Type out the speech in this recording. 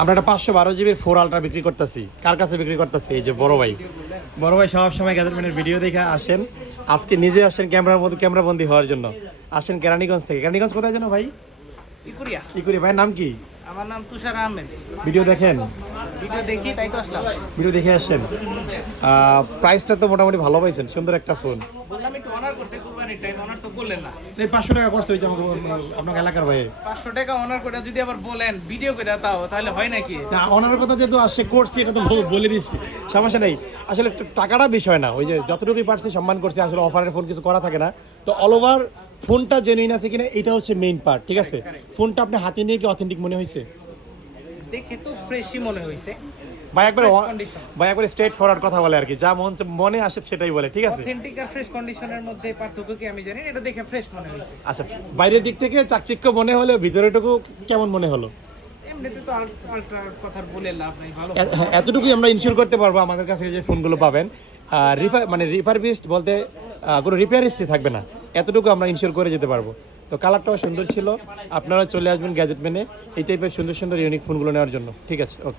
আমরা একটা 512 জিবির 4 আলট্রা বিক্রি করতেছি। কার কাছে বিক্রি করতেছি? এই যে বড় ভাই সব সময় গ্যাজেটম্যানের ভিডিও দেখে আসেন, আজকে নিজে আসেন ক্যামেরা বন্দি হওয়ার জন্য। আসেন কেরানীগঞ্জ থেকে। কেরানীগঞ্জ কোথায় জানো ভাই? ইকুরিয়া। ভাইয়ের নাম কি? আমার নাম তুষার আহমেদ। ভিডিও দেখেন? ভিডিও দেখি তাই তো আসলাম। ভিডিও দেখে আসেন। প্রাইসটা তো মোটামুটি ভালো পাইছেন, সুন্দর একটা ফোন। বললাম একটু অনার করতে, কুরবানির টাইম অনার তো করলেন না। এই 500 টাকা করছে ওই যে আপনার এলাকার ভাই। 500 টাকা অনার করে যদি আবার বলেন ভিডিও করে তাও তাহলে হয় নাকি? না, অনারের কথা যেহেতু আসছে করছি, এটা তো বলে দিচ্ছি, সমস্যা নেই। আসলে টাকাটা বিষয় না, ওই যে যতটুকুই পারছি সম্মান করছি। আসলে অফারের ফোন কিছু করা থাকে না, তো অল ওভার ফোনটা জেনুইন আছে কিনা এটা হচ্ছে মেইন পার্ট, ঠিক আছে? ফোনটা আপনি হাতে নিয়ে কি অথেন্টিক মনে হয়েছে? দেখে তো ফ্রেশই মনে হয়েছে। ভাই condition। একবার স্ট্রেট ফরওয়ার্ড কথা বলে আর কি, যা মনে আসে সেটাই বলে, ঠিক আছে? অথেন্টিক আর ফ্রেশ কন্ডিশনের মধ্যে পার্থক্য কি আমি জানি, এটা দেখে ফ্রেশ মনে হয়েছে। আচ্ছা, বাইরের দিক থেকে চাকচিক্য মনে হলে ভিতরেটুকু কেমন মনে হলো? এমনিতে তো আলট্রা কথা বলে লাভ নাই, ভালো। হ্যাঁ, এতটুকুই আমরা ইনশিওর করতে পারবো আমাদের কাছে যে ফোনগুলো পাবেন রিফারবিশড বলতে কোনো রিপেয়ার হিস্ট্রি থাকবে না, এতটুকু আমরা ইনশিওর করে যেতে পারবো। তো কালারটাও সুন্দর ছিল। আপনারা চলে আসবেন গ্যাজেটম্যানে এই টাইপের সুন্দর সুন্দর ইউনিক ফোনগুলো নেওয়ার জন্য, ঠিক আছে? ওকে।